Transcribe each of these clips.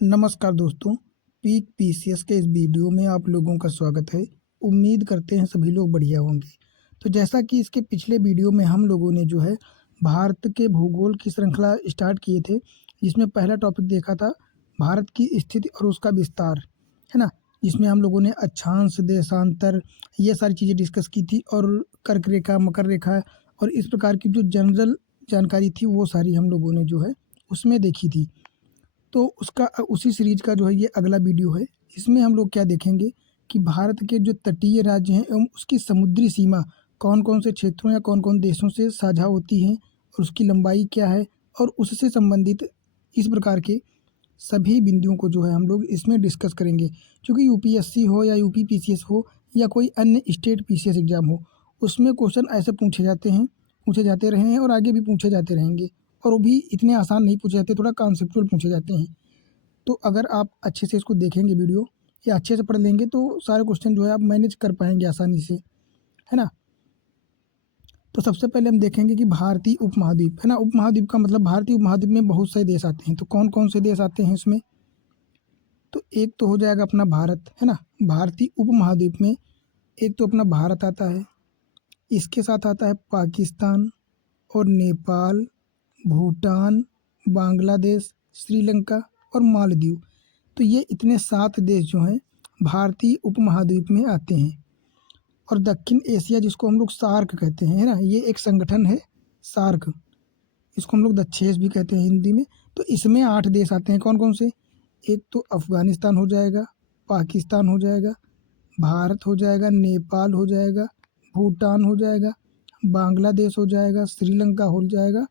नमस्कार दोस्तों, peak PCS के इस वीडियो में आप लोगों का स्वागत है। उम्मीद करते हैं सभी लोग बढ़िया होंगे। तो जैसा कि इसके पिछले वीडियो में हम लोगों ने जो है भारत के भूगोल की श्रृंखला स्टार्ट किए थे, जिसमें पहला टॉपिक देखा था भारत की स्थिति और उसका विस्तार, है ना? जिसमें हम लोगों ने अक्षांश, देशांतर ये सारी चीज़ें डिस्कस की थी और कर्क रेखा, मकर रेखा और इस प्रकार की जो जनरल जानकारी थी वो सारी हम लोगों ने जो है उसमें देखी थी। तो उसका उसी सीरीज का जो है ये अगला वीडियो है। इसमें हम लोग क्या देखेंगे कि भारत के जो तटीय राज्य हैं एवं उसकी समुद्री सीमा कौन-कौन से क्षेत्रों या कौन-कौन देशों से साझा होती हैं और उसकी लंबाई क्या है और उससे संबंधित इस प्रकार के सभी बिंदुओं को जो है हम लोग इसमें डिस्कस करेंगे। क्योंकि यूपीएससी हो या यूपी पीसीएस हो या कोई अन्य स्टेट पीसीएस एग्ज़ाम हो, उसमें क्वेश्चन ऐसे पूछे जाते रहे हैं और आगे भी पूछे जाते रहेंगे और वो भी इतने आसान नहीं पूछे जाते, थोड़ा कॉन्सेप्चुअल पूछे जाते हैं। तो अगर आप अच्छे से इसको देखेंगे वीडियो या अच्छे से पढ़ लेंगे तो सारे क्वेश्चन जो है आप मैनेज कर पाएंगे आसानी से, है ना? तो सबसे पहले हम देखेंगे कि भारतीय उपमहाद्वीप, है ना? उपमहाद्वीप का मतलब भारतीय उपमहाद्वीप में बहुत सारे देश आते हैं। तो कौन कौन से देश आते हैं इसमें? तो एक तो हो जाएगा अपना भारत, है ना? भारतीय उपमहाद्वीप में एक तो अपना भारत आता है, इसके साथ आता है पाकिस्तान और नेपाल, भूटान, बांग्लादेश, श्रीलंका और मालदीव। तो ये इतने 7 देश जो हैं भारतीय उपमहाद्वीप में आते हैं। और दक्षिण एशिया जिसको हम लोग सार्क कहते हैं, है ना? ये एक संगठन है सार्क, इसको हम लोग दक्षेस भी कहते हैं हिंदी में। तो इसमें 8 देश आते हैं। कौन कौन से? एक तो अफ़गानिस्तान हो जाएगा, पाकिस्तान हो जाएगा, भारत हो जाएगा, नेपाल हो जाएगा, भूटान हो जाएगा, बांग्लादेश हो जाएगा, श्रीलंका हो जाएगा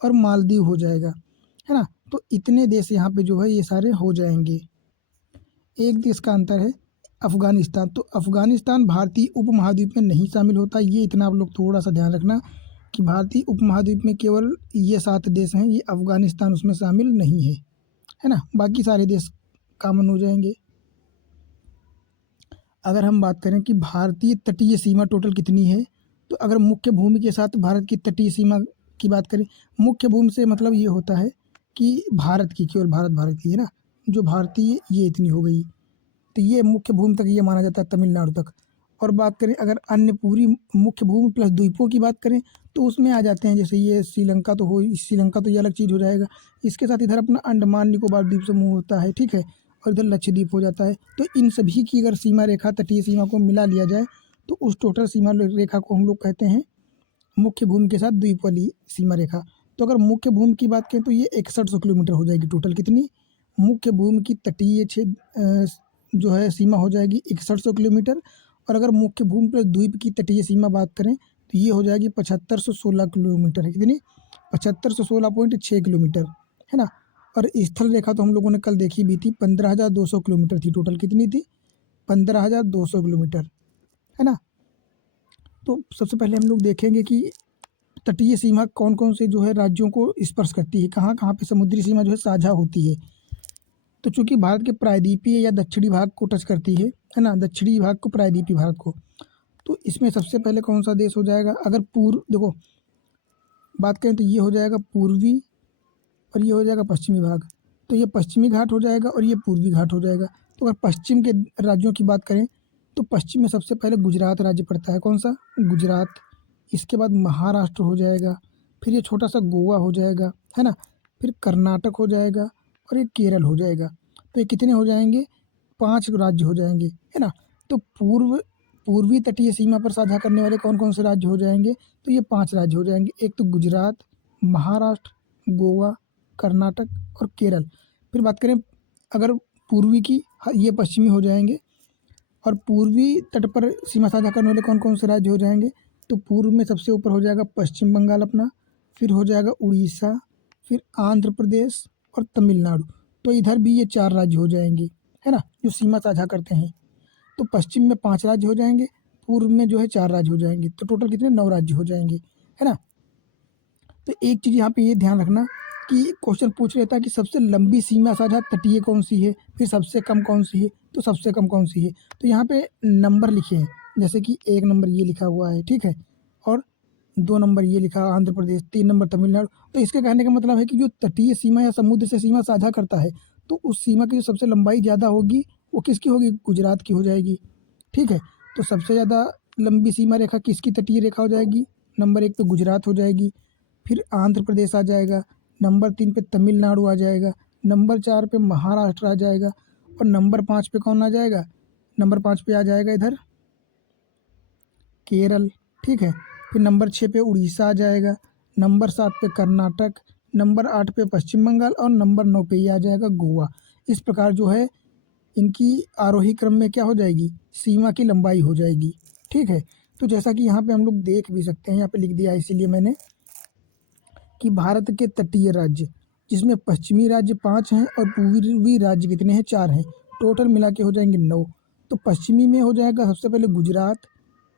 और मालदीव हो जाएगा, है ना? तो इतने देश यहाँ पे जो है ये सारे हो जाएंगे। एक देश का अंतर है अफ़गानिस्तान। तो अफ़गानिस्तान भारतीय उपमहाद्वीप में नहीं शामिल होता। ये इतना आप लोग थोड़ा सा ध्यान रखना कि भारतीय उपमहाद्वीप में केवल ये 7 देश हैं, ये अफ़गानिस्तान उसमें शामिल नहीं है ना? बाकी सारे देश कॉमन हो जाएंगे। अगर हम बात करें कि भारतीय तटीय सीमा टोटल कितनी है, तो अगर मुख्य भूमि के साथ भारत की तटीय सीमा की बात करें, मुख्य भूमि से मतलब ये होता है कि भारत की, केवल भारत की, है ना? जो भारतीय ये इतनी हो गई, तो ये मुख्य भूमि तक ये माना जाता है, तमिलनाडु तक। और बात करें अगर अन्य पूरी मुख्य भूमि प्लस द्वीपों की बात करें तो उसमें आ जाते हैं, जैसे ये श्रीलंका तो हो, श्रीलंका तो ये अलग चीज़ हो जाएगा। इसके साथ इधर अपना अंडमान निकोबार द्वीप समूह होता है, ठीक है? और इधर लक्षद्वीप हो जाता है। तो इन सभी की अगर सीमा रेखा, तटीय सीमा को मिला लिया जाए तो उस टोटल सीमा रेखा को हम लोग कहते हैं मुख्य भूमि के साथ द्वीप वाली सीमा रेखा। तो अगर मुख्य भूमि की बात करें तो ये 6100 किलोमीटर हो जाएगी टोटल। कितनी? मुख्य भूमि की तटीय जो है सीमा हो जाएगी 6100 किलोमीटर। और अगर मुख्य भूमि पर द्वीप की तटीय सीमा बात करें तो ये हो जाएगी 7516 किलोमीटर है। कितनी? 7516.6 किलोमीटर, है ना? और स्थल रेखा तो हम लोगों ने कल देखी भी थी, 15200 किलोमीटर थी टोटल। कितनी थी? 15200 किलोमीटर, है ना? तो सबसे पहले हम लोग देखेंगे कि तटीय सीमा कौन कौन से जो है राज्यों को स्पर्श करती है, कहाँ कहाँ पे समुद्री सीमा जो है साझा होती है। तो चूंकि भारत के प्रायद्वीपीय या दक्षिणी भाग को टच करती है ना? दक्षिणी भाग को, प्रायद्वीपीय भारत को। तो इसमें सबसे पहले कौन सा देश हो जाएगा? अगर पूर्व देखो बात करें तो ये हो जाएगा पूर्वी और ये हो जाएगा पश्चिमी भाग। तो ये पश्चिमी घाट हो जाएगा और ये पूर्वी घाट हो जाएगा। तो अगर पश्चिम के राज्यों की बात करें तो पश्चिम में सबसे पहले गुजरात राज्य पड़ता है। कौन सा? गुजरात। इसके बाद महाराष्ट्र हो जाएगा, फिर ये छोटा सा गोवा हो जाएगा, है ना? फिर कर्नाटक हो जाएगा और ये केरल हो जाएगा। तो ये कितने हो जाएंगे? 5 राज्य हो जाएंगे, है ना? तो पूर्वी तटीय सीमा पर साझा करने वाले कौन कौन से राज्य हो जाएंगे? तो ये 5 राज्य हो जाएंगे। एक तो गुजरात, महाराष्ट्र, गोवा, कर्नाटक और केरल। फिर बात करें अगर पूर्वी की, ये पश्चिमी हो जाएंगे। और पूर्वी तट पर सीमा साझा करने वाले कौन कौन से राज्य हो जाएंगे? तो पूर्व में सबसे ऊपर हो जाएगा पश्चिम बंगाल अपना, फिर हो जाएगा उड़ीसा, फिर आंध्र प्रदेश और तमिलनाडु। तो इधर भी ये 4 राज्य हो जाएंगे, है ना? जो सीमा साझा करते हैं। तो पश्चिम में 5 राज्य हो जाएंगे, पूर्व में जो है 4 राज्य हो जाएंगे। तो टोटल कितने? 9 राज्य हो जाएंगे, है ना? तो एक चीज़ यहाँ पे ये ध्यान रखना कि क्वेश्चन पूछ लेता है कि सबसे लंबी सीमा साझा तटीय कौन सी है, फिर सबसे कम कौन सी है, तो सबसे कम कौन सी है। तो यहाँ पे नंबर लिखे हैं, जैसे कि 1 नंबर ये लिखा हुआ है, ठीक है? और 2 नंबर ये लिखा आंध्र प्रदेश, 3 नंबर तमिलनाडु। तो इसके कहने का मतलब है कि जो तटीय सीमा या समुद्र से सीमा साझा करता है तो उस सीमा की जो सबसे लंबाई ज़्यादा होगी वो किसकी होगी? गुजरात की हो जाएगी। ठीक है, तो सबसे ज़्यादा लंबी सीमा रेखा किसकी तटीय रेखा हो जाएगी? नंबर 1 पे गुजरात हो जाएगी, फिर आंध्र प्रदेश आ जाएगा, नंबर 3 पे तमिलनाडु आ जाएगा, नंबर 4 पे महाराष्ट्र आ जाएगा और नंबर 5 पे कौन आ जाएगा? नंबर 5 पे आ जाएगा इधर केरल। ठीक है, फिर नंबर 6 पे उड़ीसा आ जाएगा, नंबर 7 पे कर्नाटक, नंबर 8 पे पश्चिम बंगाल और नंबर 9 पे ये आ जाएगा गोवा। इस प्रकार जो है इनकी आरोही क्रम में क्या हो जाएगी? सीमा की लंबाई हो जाएगी। ठीक है, तो जैसा कि यहाँ पे हम लोग देख भी सकते हैं, यहाँ पे लिख दिया है इसीलिए मैंने कि भारत के तटीय राज्य जिसमें पश्चिमी राज्य 5 हैं और पूर्वी राज्य कितने हैं? 4 हैं। टोटल मिला के हो जाएंगे 9। तो पश्चिमी में हो जाएगा सबसे पहले गुजरात,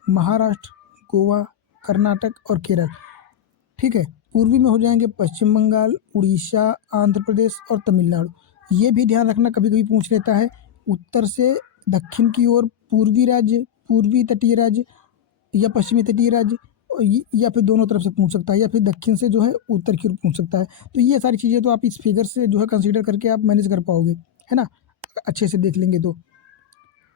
महाराष्ट्र, गोवा, कर्नाटक और केरल। ठीक है, पूर्वी में हो जाएंगे पश्चिम बंगाल, उड़ीसा, आंध्र प्रदेश और तमिलनाडु। ये भी ध्यान रखना, कभी कभी पूछ लेता है उत्तर से दक्षिण की ओर पूर्वी राज्य, पूर्वी तटीय राज्य या पश्चिमी तटीय राज्य, या फिर दोनों तरफ से पूछ सकता है, या फिर दक्षिण से जो है उत्तर की ओर पूछ सकता है। तो ये सारी चीज़ें तो आप इस फिगर से जो है कंसीडर करके आप मैनेज कर पाओगे, है ना, अच्छे से देख लेंगे तो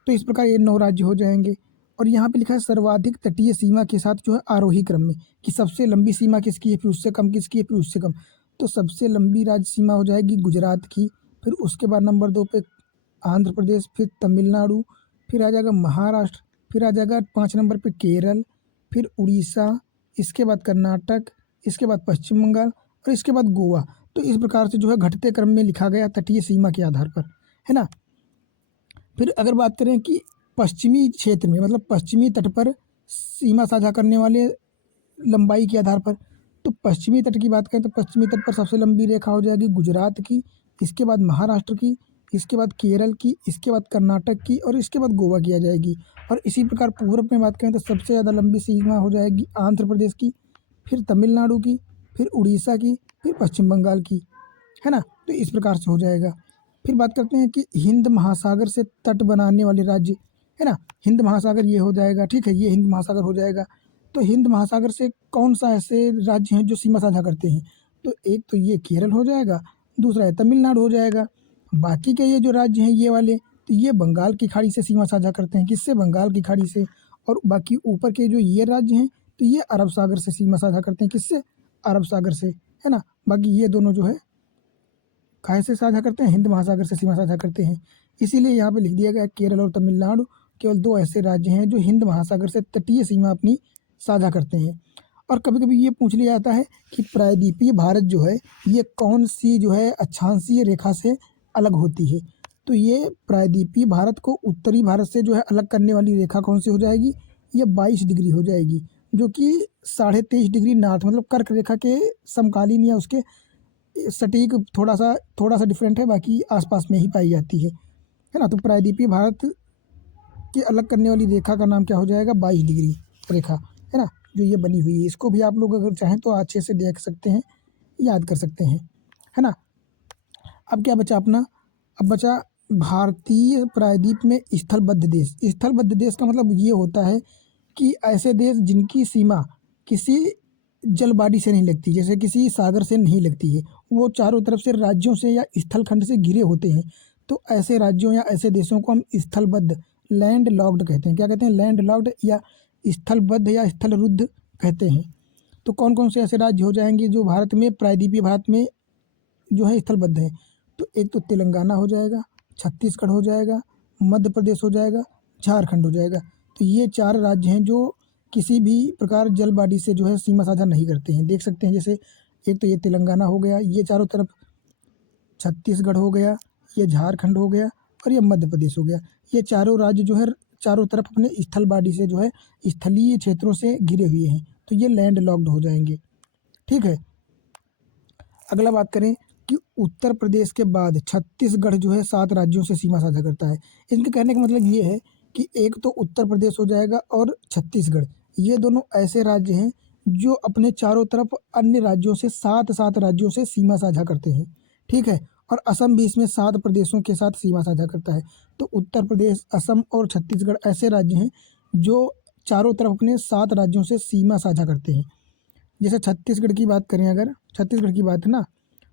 इस प्रकार ये 9 राज्य हो जाएंगे। और यहाँ पे लिखा है सर्वाधिक तटीय सीमा के साथ जो है आरोही क्रम में कि सबसे लंबी सीमा किसकी है, फिर उससे कम किसकी है, फिर उससे कम। तो सबसे लंबी राज्य सीमा हो जाएगी गुजरात की, फिर उसके बाद नंबर 2 पे आंध्र प्रदेश, फिर तमिलनाडु, फिर आ जाएगा महाराष्ट्र, फिर आ जाएगा 5 नंबर पे केरल, फिर उड़ीसा, इसके बाद कर्नाटक, इसके बाद पश्चिम बंगाल और इसके बाद गोवा। तो इस प्रकार से जो है घटते क्रम में लिखा गया तटीय सीमा के आधार पर, है ना। फिर अगर बात करें कि पश्चिमी क्षेत्र में मतलब पश्चिमी तट पर सीमा साझा करने वाले लंबाई के आधार पर, तो पश्चिमी तट की बात करें तो पश्चिमी तट पर सबसे लंबी रेखा हो जाएगी गुजरात की, इसके बाद महाराष्ट्र की, इसके बाद केरल की, इसके बाद कर्नाटक की और इसके बाद गोवा की आ जाएगी। और इसी प्रकार पूर्व में बात करें तो सबसे ज़्यादा लंबी सीमा हो जाएगी आंध्र प्रदेश की, फिर तमिलनाडु की, फिर उड़ीसा की, फिर पश्चिम बंगाल की, है ना। तो इस प्रकार से हो जाएगा। फिर बात करते हैं कि हिंद महासागर से तट बनाने वाले राज्य, है ना, हिंद महासागर ये हो जाएगा। ठीक है, ये हिंद महासागर हो जाएगा। तो हिंद महासागर से कौन सा ऐसे राज्य हैं जो सीमा साझा करते हैं? तो एक तो ये केरल हो जाएगा, दूसरा है तमिलनाडु हो जाएगा। बाकी के ये जो राज्य हैं ये वाले, तो ये बंगाल की खाड़ी से सीमा साझा करते हैं। किससे? बंगाल की खाड़ी से। और बाकी ऊपर के जो ये राज्य हैं तो ये अरब सागर से सीमा साझा करते हैं। किससे? अरब सागर से, है ना। बाकी ये दोनों जो है काहे से साझा करते हैं? हिंद महासागर से सीमा साझा करते हैं। इसीलिए यहाँ पे लिख दिया गया केरल और तमिलनाडु केवल 2 ऐसे राज्य हैं जो हिंद महासागर से तटीय सीमा अपनी साझा करते हैं। और कभी कभी ये पूछ लिया जाता है कि प्रायद्वीपीय भारत जो है ये कौन सी जो है अक्षांशीय रेखा से अलग होती है? तो ये प्रायद्वीपीय भारत को उत्तरी भारत से जो है अलग करने वाली रेखा कौन सी हो जाएगी? ये 22 डिग्री हो जाएगी, जो कि 23.5 डिग्री नॉर्थ मतलब कर्क रेखा के समकालीन या उसके सटीक थोड़ा सा डिफरेंट है, बाकी आसपास में ही पाई जाती है ना। तो प्रायद्वीपीय भारत के अलग करने वाली रेखा का नाम क्या हो जाएगा? 22 डिग्री रेखा, है ना, जो ये बनी हुई है। इसको भी आप लोग अगर चाहें तो अच्छे से देख सकते हैं, याद कर सकते हैं, है ना। अब क्या बचा अपना? अब बचा भारतीय प्रायद्वीप में स्थलबद्ध देश। स्थलबद्ध देश का मतलब ये होता है कि ऐसे देश जिनकी सीमा किसी जल बॉडी से नहीं लगती, जैसे किसी सागर से नहीं लगती है, वो चारों तरफ से राज्यों से या स्थलखंड से घिरे होते हैं। तो ऐसे राज्यों या ऐसे देशों को हम स्थलबद्ध लैंड लॉक्ड कहते हैं। क्या कहते हैं? लैंड लॉक्ड या स्थलबद्ध या स्थलरुद्ध कहते हैं। तो कौन कौन से ऐसे राज्य हो जाएंगे जो भारत में प्रायद्वीपीय भारत में जो है स्थलबद्ध है? तो एक तो तेलंगाना हो जाएगा, छत्तीसगढ़ हो जाएगा, मध्य प्रदेश हो जाएगा, झारखंड हो जाएगा। तो ये 4 राज्य हैं जो किसी भी प्रकार जल बॉडी से जो है सीमा साझा नहीं करते हैं। देख सकते हैं, जैसे एक तो ये तेलंगाना हो गया, ये चारों तरफ छत्तीसगढ़ हो गया, ये झारखंड हो गया और ये मध्य प्रदेश हो गया। ये चारों राज्य जो है चारों तरफ अपने स्थल बॉडी से जो है स्थलीय क्षेत्रों से घिरे हुए हैं, तो ये लैंड लॉक्ड हो जाएंगे। ठीक है, अगला बात करें कि उत्तर प्रदेश के बाद छत्तीसगढ़ जो है 7 राज्यों से सीमा साझा करता है। इनके कहने का मतलब ये है कि एक तो उत्तर प्रदेश हो जाएगा और छत्तीसगढ़, ये दोनों ऐसे राज्य हैं जो अपने चारों तरफ अन्य राज्यों से 7 राज्यों से सीमा साझा करते हैं। ठीक है, और असम भी इसमें 7 प्रदेशों के साथ सीमा साझा करता है। तो उत्तर प्रदेश, असम और छत्तीसगढ़ ऐसे राज्य हैं जो चारों तरफ अपने 7 राज्यों से सीमा साझा करते हैं। जैसे छत्तीसगढ़ की बात करें, अगर छत्तीसगढ़ की बात है ना,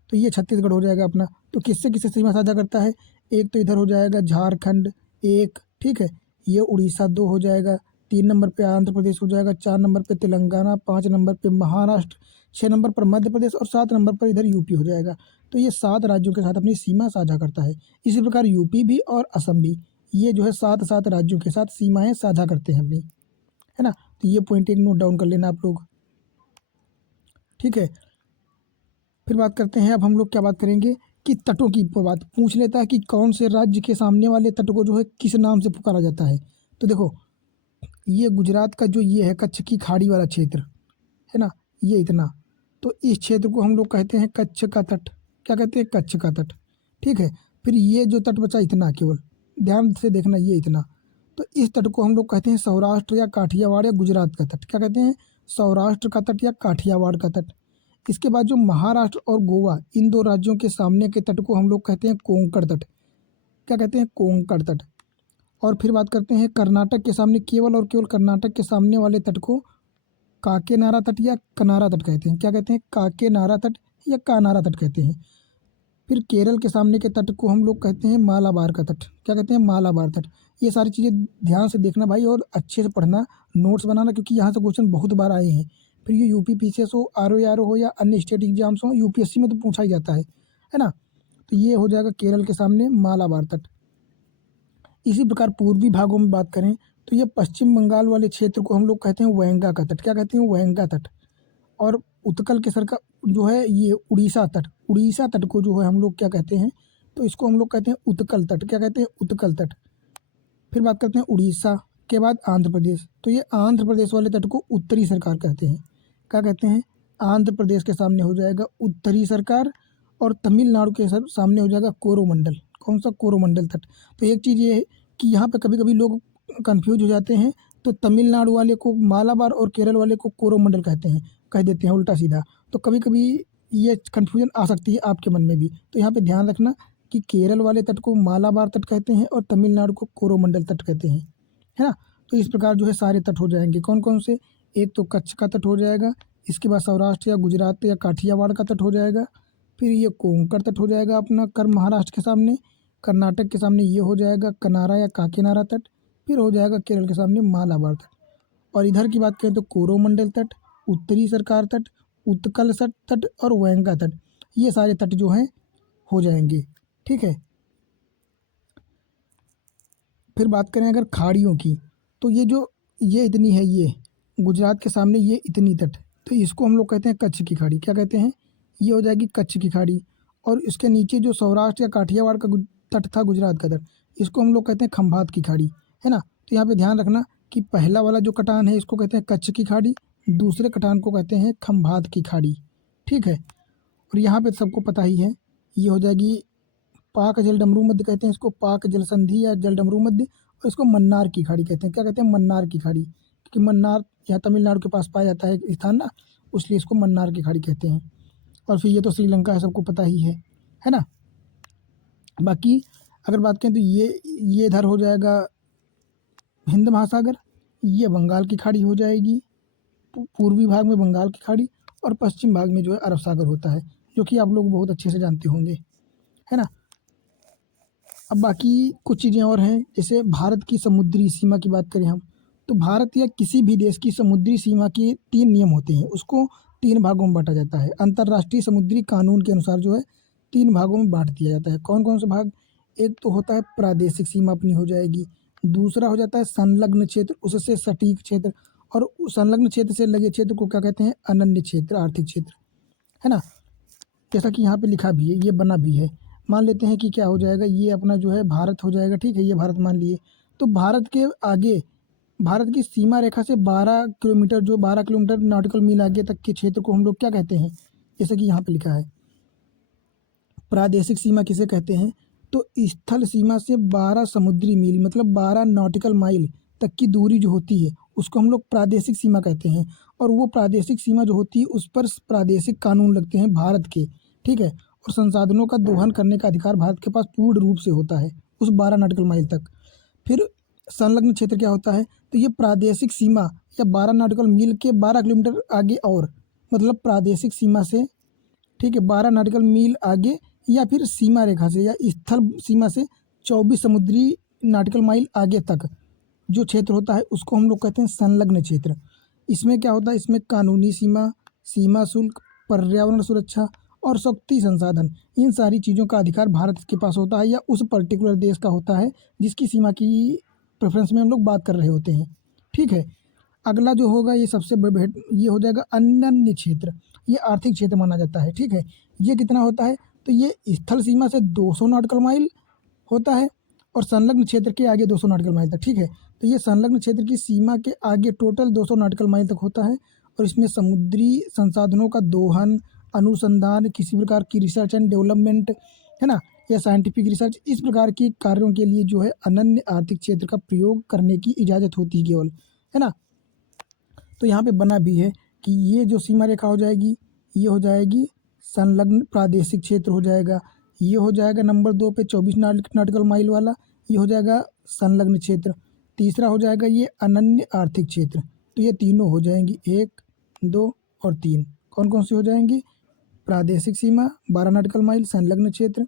तो ये छत्तीसगढ़ हो जाएगा अपना। तो किससे किससे सीमा साझा करता है, एक तो इधर हो जाएगा झारखंड एक, ठीक है, ये उड़ीसा दो हो जाएगा, 3 नंबर पे आंध्र प्रदेश हो जाएगा, 4 नंबर पे तेलंगाना, 5 नंबर पे महाराष्ट्र, 6 नंबर पर मध्य प्रदेश और 7 नंबर पर इधर यूपी हो जाएगा। तो ये 7 राज्यों के साथ अपनी सीमा साझा करता है। इसी प्रकार यूपी भी और असम भी, ये जो है 7 राज्यों के साथ सीमाएं साझा करते हैं अपनी, है ना। तो ये पॉइंट एक नोट डाउन कर लेना आप लोग, ठीक है। फिर बात करते हैं, अब हम लोग क्या बात करेंगे कि तटों की बात पूछ लेता है कि कौन से राज्य के सामने वाले तट को जो है किस नाम से पुकारा जाता है। तो देखो, ये गुजरात का जो ये है कच्छ की खाड़ी वाला क्षेत्र, है ना, ये इतना, तो इस क्षेत्र को हम लोग कहते हैं कच्छ का तट। क्या कहते हैं, कच्छ का तट, ठीक है। फिर ये जो तट बचा इतना, केवल ध्यान से देखना, ये इतना, तो इस तट को हम लोग कहते हैं सौराष्ट्र या काठियावाड़ या गुजरात का तट। क्या कहते हैं, सौराष्ट्र का तट या काठियावाड़ का तट। इसके बाद जो महाराष्ट्र और गोवा, इन दो राज्यों के सामने के तट को हम लोग कहते हैं कोंकण तट। क्या कहते हैं, कोंकण तट। और फिर बात करते हैं कर्नाटक के सामने, केवल और केवल कर्नाटक के सामने वाले तट को काकेनारा तट या कनारा तट कहते हैं। क्या कहते हैं, काकेनारा तट या कानारा तट कहते हैं। फिर केरल के सामने के तट को हम लोग कहते हैं मालाबार का तट। क्या कहते हैं, मालाबार तट। ये सारी चीज़ें ध्यान से देखना भाई, और अच्छे से पढ़ना, नोट्स बनाना, क्योंकि यहाँ से क्वेश्चन बहुत बार आए हैं। फिर ये यूपी पीसीएस हो, आरओ हो या अन्य स्टेट एग्जाम्स हो, यूपीएससी में तो पूछा ही जाता है ना। तो ये हो जाएगा केरल के सामने मालाबार तट। इसी प्रकार पूर्वी भागों में बात करें तो ये पश्चिम बंगाल वाले क्षेत्र को हम लोग कहते हैं वेंगा का तट। क्या कहते हैं, वेंगा तट। और उत्कल के सर का जो है ये उड़ीसा तट, उड़ीसा तट को जो है हम लोग क्या कहते हैं, तो इसको हम लोग कहते हैं उत्कल तट। क्या कहते हैं, उत्कल तट। फिर बात करते हैं उड़ीसा के बाद आंध्र प्रदेश, तो ये आंध्र प्रदेश वाले तट को उत्तरी सरकार कहते हैं। क्या कहते हैं, आंध्र प्रदेश के सामने हो जाएगा उत्तरी सरकार, और तमिलनाडु के सामने हो जाएगा कोरोमंडल। कौन सा, कोरोमंडल तट। तो एक चीज़ ये है कि यहाँ पे कभी कभी लोग कंफ्यूज हो जाते हैं, तो तमिलनाडु वाले को मालाबार और केरल वाले को कोरोमंडल कहते हैं, कह देते हैं उल्टा सीधा। तो कभी कभी ये कन्फ्यूजन आ सकती है आपके मन में भी, तो यहाँ पे ध्यान रखना कि केरल वाले तट को मालाबार तट कहते हैं और तमिलनाडु को कोरोमंडल तट कहते हैं, है ना। तो इस प्रकार जो है सारे तट हो जाएंगे, कौन कौन से, एक तो कच्छ का तट हो जाएगा, इसके बाद सौराष्ट्र या गुजरात या काठियावाड़ का तट हो जाएगा, फिर ये कोंकण तट हो जाएगा अपना कर महाराष्ट्र के सामने, कर्नाटक के सामने ये हो जाएगा कनारा या काकीनारा तट, फिर हो जाएगा केरल के सामने मालाबार तट। और इधर की बात करें तो कोरोमंडल तट, उत्तरी सरकार तट, उत्कल तट और वेंगा तट, ये सारे तट जो हैं हो जाएंगे, ठीक है। फिर बात करें अगर खाड़ियों की, तो ये इतनी है, ये गुजरात के सामने ये इतनी तट, तो इसको हम लोग कहते हैं कच्छ की खाड़ी। क्या कहते हैं, ये हो जाएगी कच्छ की खाड़ी। और इसके नीचे जो सौराष्ट्र या काठियावाड़ का तट था, गुजरात का तट, इसको हम लोग कहते हैं खंभात की खाड़ी, है ना। तो यहाँ पे ध्यान रखना कि पहला वाला जो कटान है इसको कहते हैं कच्छ की खाड़ी, दूसरे कटान को कहते हैं खंभात की खाड़ी, ठीक है। और यहाँ पे सबको पता ही है, ये हो जाएगी पाक जल डमरू मध्य कहते हैं इसको, पाक जल संधि या जल डमरू मध्य, और इसको मन्नार की खाड़ी कहते हैं। क्या कहते हैं, मन्नार की खाड़ी, क्योंकि मन्नार यहाँ तमिलनाडु के पास पाया जाता है एक स्थान ना, इसलिए इसको मन्नार की खाड़ी कहते हैं। और फिर ये तो श्रीलंका है, सबको पता ही है ना। बाकी अगर बात करें तो ये इधर हो जाएगा हिंद महासागर, ये बंगाल की खाड़ी हो जाएगी, पूर्वी भाग में बंगाल की खाड़ी, और पश्चिम भाग में जो है अरब सागर होता है, जो कि आप लोग बहुत अच्छे से जानते होंगे, है ना। अब बाकी कुछ चीज़ें और हैं, जैसे भारत की समुद्री सीमा की बात करें हम, तो भारत या किसी भी देश की समुद्री सीमा के 3 नियम होते हैं, उसको 3 भागों में बांटा जाता है। अंतर्राष्ट्रीय समुद्री कानून के अनुसार जो है 3 भागों में बांट दिया जाता है। कौन कौन से भाग, एक तो होता है प्रादेशिक सीमा अपनी हो जाएगी, दूसरा हो जाता है संलग्न क्षेत्र, उससे सटीक क्षेत्र, और संलग्न क्षेत्र से लगे क्षेत्र को क्या कहते हैं, अनन्य क्षेत्र, आर्थिक क्षेत्र, है ना। जैसा कि यहाँ पे लिखा भी है, ये बना भी है। मान लेते हैं कि क्या हो जाएगा, ये अपना जो है भारत हो जाएगा, ठीक है, ये भारत मान लिए। तो भारत के आगे, भारत की सीमा रेखा से 12 किलोमीटर, जो 12 किलोमीटर नॉटिकल मील आगे तक के क्षेत्र को हम लोग क्या कहते हैं, जैसे कि यहाँ पे लिखा है प्रादेशिक सीमा किसे कहते हैं, तो स्थल सीमा से 12 समुद्री मील मतलब 12 नॉटिकल माइल तक की दूरी जो होती है उसको हम लोग प्रादेशिक सीमा कहते हैं। और वो प्रादेशिक सीमा जो होती है उस पर प्रादेशिक कानून लगते हैं भारत के, ठीक है। और संसाधनों का दोहन करने का अधिकार भारत के पास पूर्ण रूप से होता है उस 12 नॉटिकल माइल तक। फिर संलग्न क्षेत्र क्या होता है, तो ये प्रादेशिक सीमा या 12 नॉटिकल मील के 12 किलोमीटर आगे, और मतलब प्रादेशिक सीमा से ठीक है, 12 नॉटिकल मील आगे या फिर सीमा रेखा से या स्थल सीमा से 24 समुद्री नॉटिकल माइल आगे तक जो क्षेत्र होता है उसको हम लोग कहते हैं संलग्न क्षेत्र। इसमें क्या होता है, इसमें कानूनी सीमा, सीमा शुल्क, पर्यावरण सुरक्षा और शक्ति संसाधन, इन सारी चीज़ों का अधिकार भारत के पास होता है या उस पर्टिकुलर देश का होता है जिसकी सीमा की प्रेफरेंस में हम लोग बात कर रहे होते हैं। ठीक है, अगला जो होगा ये सबसे ये हो जाएगा अनन्य क्षेत्र। ये आर्थिक क्षेत्र माना जाता है। ठीक है, ये कितना होता है, तो ये स्थल सीमा से 200 नॉटिकल माइल होता है और संलग्न क्षेत्र के आगे 200 नॉटिकल माइल तक। ठीक है, तो ये संलग्न क्षेत्र की सीमा के आगे टोटल 200 नॉटिकल माइल तक होता है और इसमें समुद्री संसाधनों का दोहन, अनुसंधान, किसी प्रकार की रिसर्च एंड डेवलपमेंट, है ना, या साइंटिफिक रिसर्च, इस प्रकार के कार्यों के लिए जो है अनन्य आर्थिक क्षेत्र का प्रयोग करने की इजाज़त होती है केवल, है ना। तो यहाँ पे बना भी है कि ये जो सीमा रेखा हो जाएगी ये हो जाएगी संलग्न प्रादेशिक क्षेत्र हो जाएगा। ये हो जाएगा नंबर 2 पे 24 नॉटिकल माइल वाला, ये हो जाएगा संलग्न क्षेत्र। तीसरा हो जाएगा ये अनन्य आर्थिक क्षेत्र। तो ये तीनों हो जाएंगी, 1, 2 और 3। कौन कौन सी हो जाएंगी, प्रादेशिक सीमा 12 नॉटिकल माइल, संलग्न क्षेत्र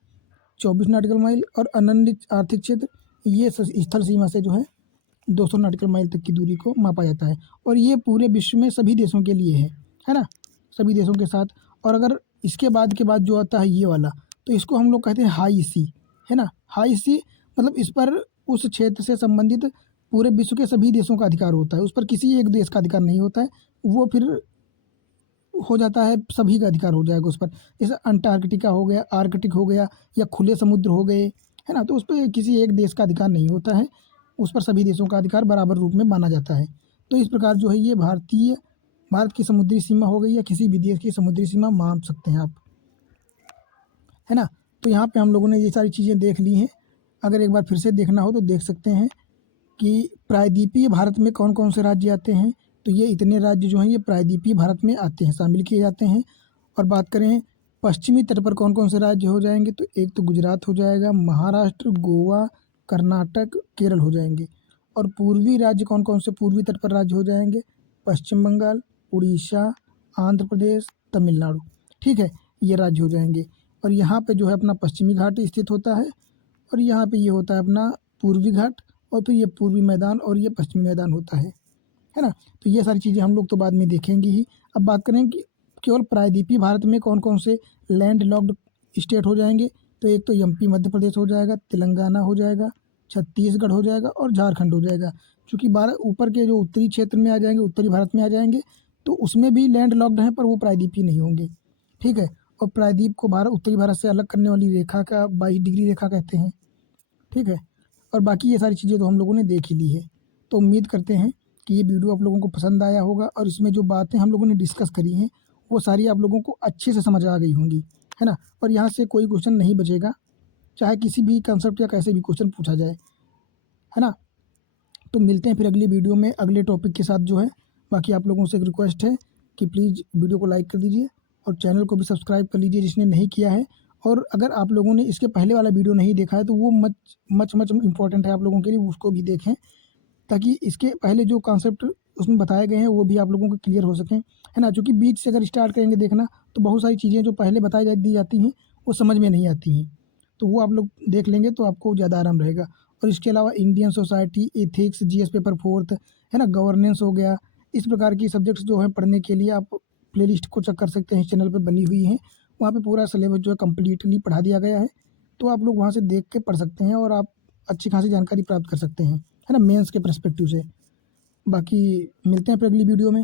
24 नॉटिकल माइल और अनन्य आर्थिक क्षेत्र, ये स्थल सीमा से जो है 200 नॉटिकल माइल तक की दूरी को मापा जाता है। और ये पूरे विश्व में सभी देशों के लिए है ना, सभी देशों के साथ। और अगर इसके बाद जो आता है ये वाला, तो इसको हम लोग कहते हैं हाई सी, है ना। हाई सी मतलब इस पर उस क्षेत्र से संबंधित पूरे विश्व के सभी देशों का अधिकार होता है, उस पर किसी एक देश का अधिकार नहीं होता है, वो फिर हो जाता है सभी का अधिकार हो जाएगा उस पर। जैसे अंटार्कटिका हो गया, आर्कटिक हो गया या खुले समुद्र हो गए, है ना, तो उस पर किसी एक देश का अधिकार नहीं होता है, उस पर सभी देशों का अधिकार बराबर रूप में माना जाता है। तो इस प्रकार जो है ये भारत की समुद्री सीमा हो गई या किसी भी देश की समुद्री सीमा मान सकते हैं आप, है ना। तो यहाँ पे हम लोगों ने ये सारी चीज़ें देख ली हैं। अगर एक बार फिर से देखना हो तो देख सकते हैं कि प्रायद्वीपीय भारत में कौन कौन से राज्य आते हैं। तो ये इतने राज्य जो हैं ये प्रायद्वीपीय भारत में आते हैं, शामिल किए जाते हैं। और बात करें पश्चिमी तट पर कौन कौन से राज्य हो जाएंगे, तो एक तो गुजरात हो जाएगा, महाराष्ट्र, गोवा, कर्नाटक, केरल हो जाएंगे। और पूर्वी राज्य कौन कौन से पूर्वी तट पर राज्य हो जाएंगे, पश्चिम बंगाल, उड़ीसा, आंध्र प्रदेश, तमिलनाडु। ठीक है, ये राज्य हो जाएंगे। और यहाँ पे जो है अपना पश्चिमी घाट स्थित होता है और यहाँ पे ये होता है अपना पूर्वी घाट और फिर ये पूर्वी मैदान और ये पश्चिमी मैदान होता है ना। तो ये सारी चीज़ें हम लोग तो बाद में देखेंगे ही। अब बात करें कि केवल प्रायद्वीपीय भारत में कौन कौन से लैंड लॉक्ड स्टेट हो जाएंगे, तो एक तो एमपी मध्य प्रदेश हो जाएगा, तेलंगाना हो जाएगा, छत्तीसगढ़ हो जाएगा और झारखंड हो जाएगा। चूँकि भारत ऊपर के जो उत्तरी क्षेत्र में आ जाएंगे, उत्तरी भारत में आ जाएंगे, तो उसमें भी लैंड लॉक्ड हैं पर वो प्रायद्वीपीय नहीं होंगे। ठीक है, और प्रायद्वीप को उत्तरी भारत से अलग करने वाली रेखा का 22 डिग्री रेखा कहते हैं। ठीक है, और बाकी ये सारी चीज़ें तो हम लोगों ने देख ही ली है। तो उम्मीद करते हैं कि ये वीडियो आप लोगों को पसंद आया होगा और इसमें जो बातें हम लोगों ने डिस्कस करी हैं वो सारी आप लोगों को अच्छे से समझ आ गई होंगी, है ना। और यहाँ से कोई क्वेश्चन नहीं बचेगा, चाहे किसी भी कंसेप्ट या कैसे भी क्वेश्चन पूछा जाए, है ना। तो मिलते हैं फिर अगली वीडियो में अगले टॉपिक के साथ जो है। बाकी आप लोगों से एक रिक्वेस्ट है कि प्लीज़ वीडियो को लाइक कर दीजिए और चैनल को भी सब्सक्राइब कर लीजिए जिसने नहीं किया है। और अगर आप लोगों ने इसके पहले वाला वीडियो नहीं देखा है तो वो मच इम्पॉर्टेंट है आप लोगों के लिए, उसको भी देखें ताकि इसके पहले जो कॉन्सेप्ट उसमें बताए गए हैं वो भी आप लोगों को क्लियर हो सकें, है ना। क्योंकि बीच से अगर स्टार्ट करेंगे देखना तो बहुत सारी चीज़ें जो पहले दी जाती हैं वो समझ में नहीं आती हैं, तो वो आप लोग देख लेंगे तो आपको ज़्यादा आराम रहेगा। और इसके अलावा Indian society, ethics, GS paper 4th, है ना, गवर्नेंस हो गया, इस प्रकार की सब्जेक्ट्स जो हैं पढ़ने के लिए आप प्लेलिस्ट को चेक कर सकते हैं, इस चैनल पे बनी हुई हैं। वहाँ पे पूरा सिलेबस जो है कम्प्लीटली पढ़ा दिया गया है, तो आप लोग वहाँ से देख के पढ़ सकते हैं और आप अच्छी खासी जानकारी प्राप्त कर सकते हैं, है ना, मेंस के पर्सपेक्टिव से। बाकी मिलते हैं फिर अगली वीडियो में।